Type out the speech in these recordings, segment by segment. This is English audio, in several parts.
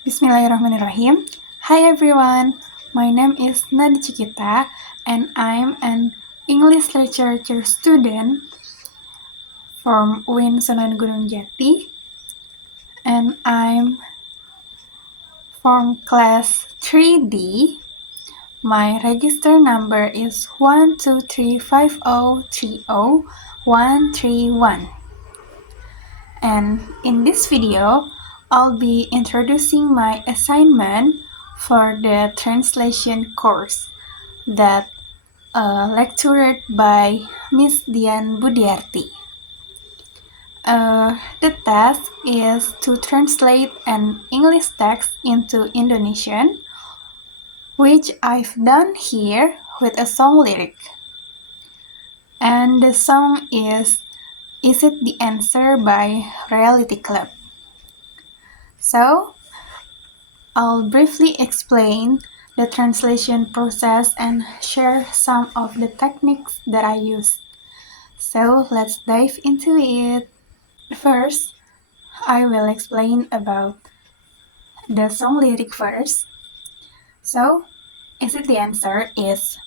Bismillahirrahmanirrahim. Hi everyone, my name is Nadi Cikita and I'm an English literature student from UIN Sunan Gunung Jati and I'm from class 3D. My register number is 12350303131. And in this video, I'll be introducing my assignment for the translation course that lectured by Miss Dian Budiarti. The task is to translate an English text into Indonesian, which I've done here with a song lyric. And the song is It the Answer by Reality Club. So, I'll briefly explain the translation process and share some of the techniques that I use. So, let's dive into it. First, I will explain about the song lyric first. So, It the Answer is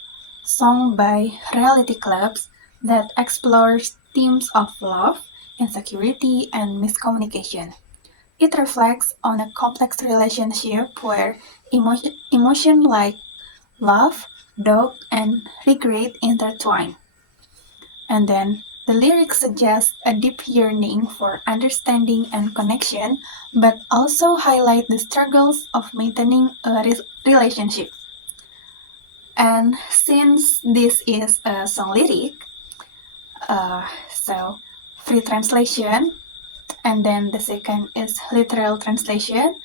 song by reality clubs that explores themes of love, insecurity, and miscommunication. It reflects on a complex relationship where emotion like love, doubt, and regret intertwine. And then the lyrics suggest a deep yearning for understanding and connection, but also highlight the struggles of maintaining a relationship. And since this is a song lyric, so free translation and then the second is literal translation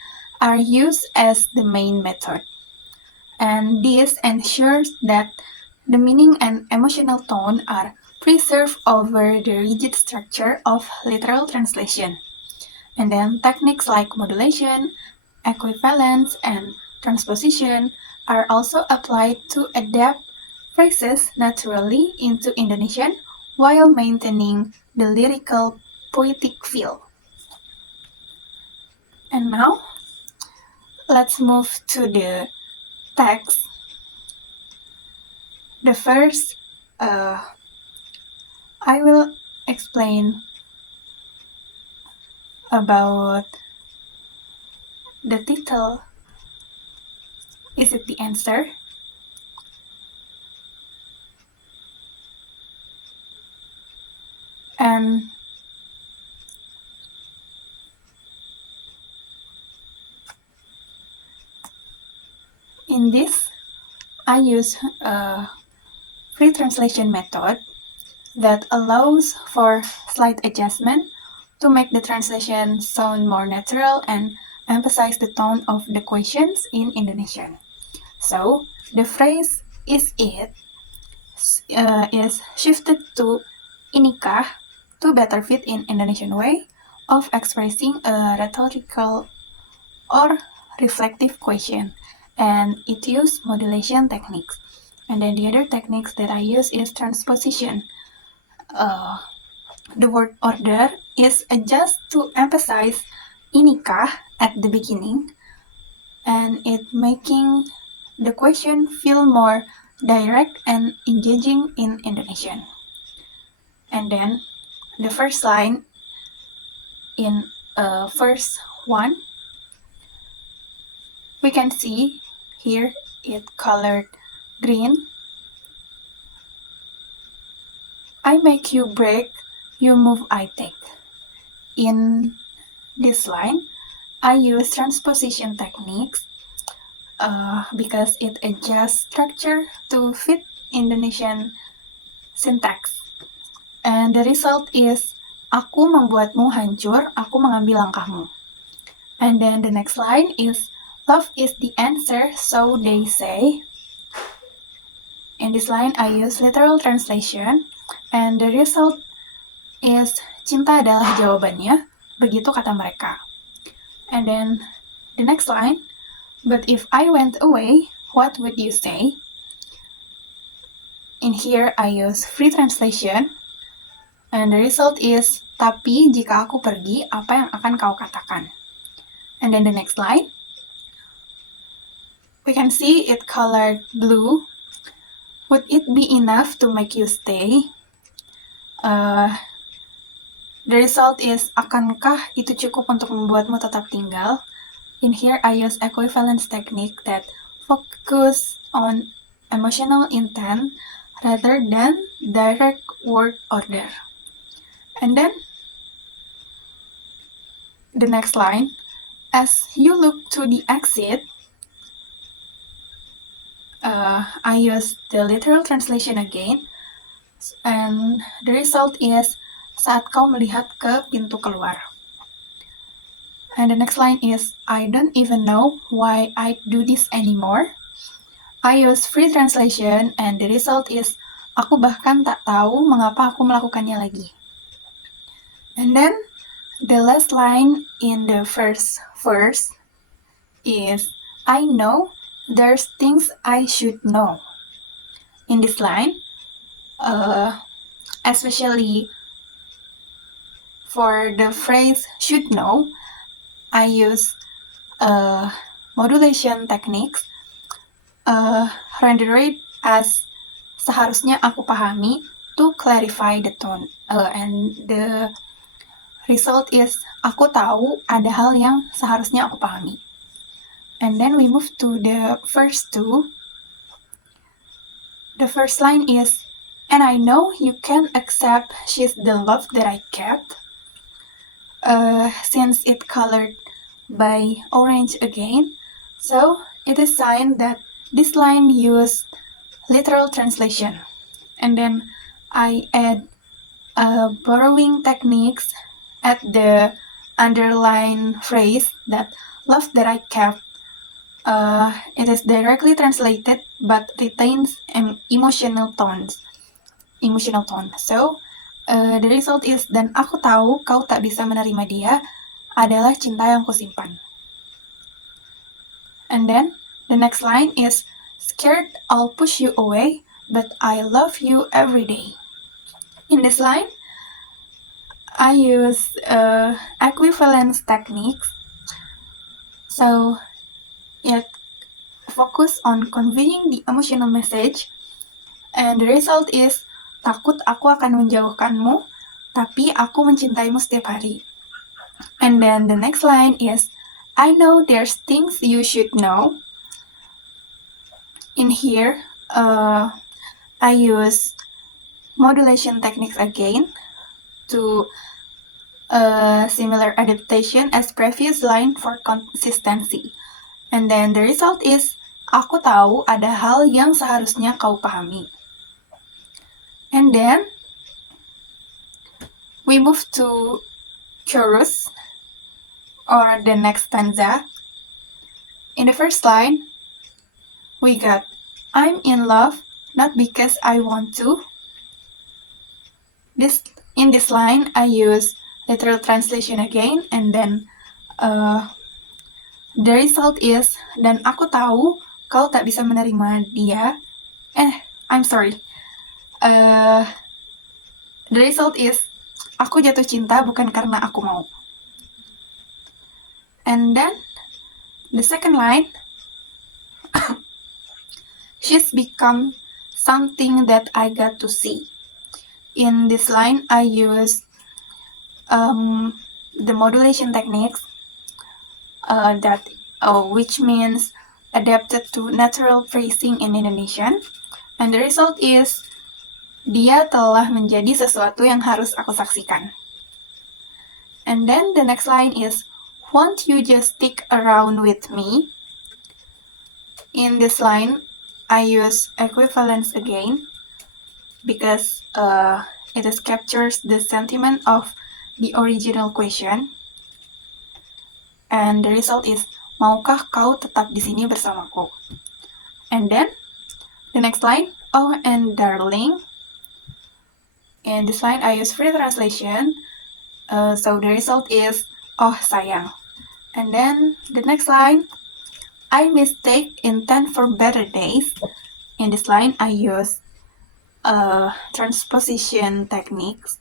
are used as the main method. And this ensures that the meaning and emotional tone are preserved over the rigid structure of literal translation. And then techniques like modulation, equivalence, and transposition are also applied to adapt phrases naturally into Indonesian while maintaining the lyrical poetic feel. And now, let's move to the text. The first, I will explain about the title. Is it the answer? And in this, I use a free translation method that allows for slight adjustment to make the translation sound more natural and emphasize the tone of the questions in Indonesian. So, the phrase is it is shifted to inikah to better fit in Indonesian way of expressing a rhetorical or reflective question, and it uses modulation techniques. And then the other techniques that I use is transposition. The word order is adjust to emphasize inikah at the beginning, and it making the question feel more direct and engaging in Indonesian. And then the first line in first one, we can see here it colored green. I make you break, you move I take. In this line, I use transposition techniques because it adjusts structure to fit Indonesian syntax. And the result is, aku membuatmu hancur, aku mengambil langkahmu. And then the next line is, love is the answer, so they say. In this line, I use literal translation, and the result is, cinta adalah jawabannya, begitu kata mereka. And then the next line, but if I went away, what would you say? In here, I use free translation, and the result is, tapi jika aku pergi, apa yang akan kau katakan? And then the next line, We can see it colored blue. Would it be enough to make you stay? The result is, akankah itu cukup untuk membuatmu tetap tinggal? In here, I use equivalence technique that focus on emotional intent rather than direct word order. And then, the next line, as you look to the exit, I use the literal translation again, and the result is, saat kau melihat ke pintu keluar. And the next line is, I don't even know why I do this anymore. I use free translation, and the result is, aku bahkan tak tahu mengapa aku melakukannya lagi. And then, the last line in the first verse is, I know there's things I should know. In this line, especially for the phrase should know, I use modulation techniques, render it as seharusnya aku pahami to clarify the tone, and the result is, aku tahu ada hal yang seharusnya aku pahami. And then we move to the first two. The first line is, and I know you can accept she's the love that I kept. Since it colored by orange again, so it is sign that this line used literal translation. And then I add borrowing techniques at the underline phrase that love that I kept. It is directly translated but retains emotional tone. So, the result is, dan aku tahu kau tak bisa menerima dia, adalah cinta yang kusimpan. And then, the next line is, scared I'll push you away, but I love you every day. In this line, I use equivalence techniques. So, it focus on conveying the emotional message, and the result is, takut aku akan menjauhkanmu, tapi aku mencintaimu setiap hari. And then the next line is, I know there's things you should know. In here, I use modulation techniques again to similar adaptation as previous line for consistency. And then the result is, aku tahu ada hal yang seharusnya kau pahami. And then, we move to chorus, or the next stanza. In the first line, we got, I'm in love, not because I want to. In this line, I use literal translation again, and then the result is, dan aku tahu kau tak bisa menerima dia. I'm sorry. The result is, aku jatuh cinta bukan karena aku mau. And then, the second line, she's become something that I got to see. In this line, I use the modulation techniques, which means adapted to natural phrasing in Indonesian, and the result is, dia telah menjadi sesuatu yang harus aku saksikan. And then the next line is, won't you just stick around with me? In this line, I use equivalence again, because it captures the sentiment of the original question. And the result is, maukah kau tetap di sini bersamaku? And then, the next line, oh and darling. In this line, I use free translation. So the result is, oh sayang. And then, the next line, I mistake intent for better days. In this line, I use transposition techniques.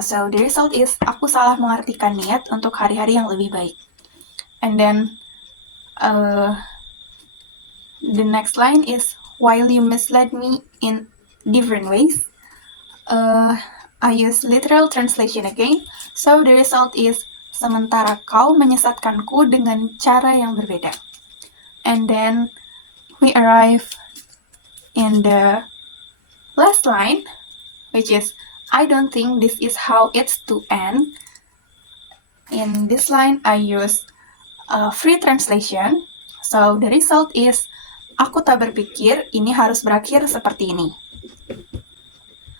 So the result is, aku salah mengartikan niat untuk hari-hari yang lebih baik. And then The next line is, while you misled me in different ways. I use literal translation again, so the result is, sementara kau menyesatkanku dengan cara yang berbeda. And then we arrive in the last line, which is, I don't think this is how it's to end. In this line, I use a free translation, so the result is, aku tak berpikir ini harus berakhir seperti ini.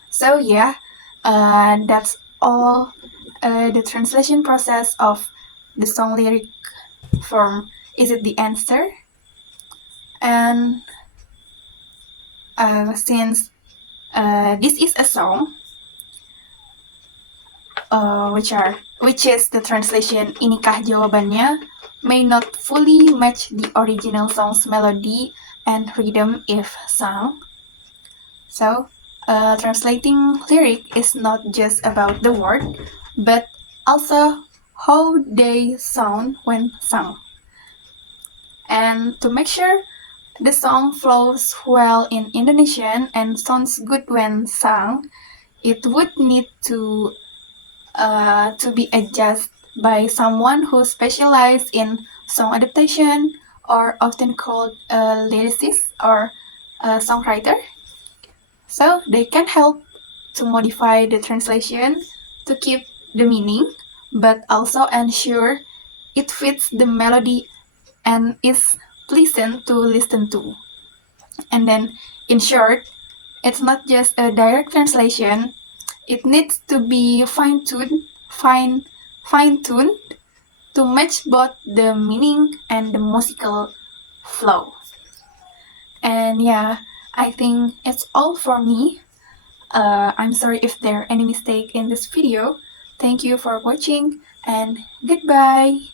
So yeah, that's all the translation process of the song lyric from Is It the Answer? And since this is a song, which is the translation Inikah Jawabannya, may not fully match the original song's melody and rhythm if sung. So, translating lyric is not just about the word, but also how they sound when sung. And to make sure the song flows well in Indonesian and sounds good when sung, it would need to be adjusted by someone who specializes in song adaptation, or often called a lyricist or a songwriter. So they can help to modify the translation to keep the meaning, but also ensure it fits the melody and is pleasant to listen to. And then, in short, it's not just a direct translation, it needs to be fine-tuned to match both the meaning and the musical flow. And yeah, I think it's all for me. I'm sorry if there are any mistake in this video. Thank you for watching and goodbye.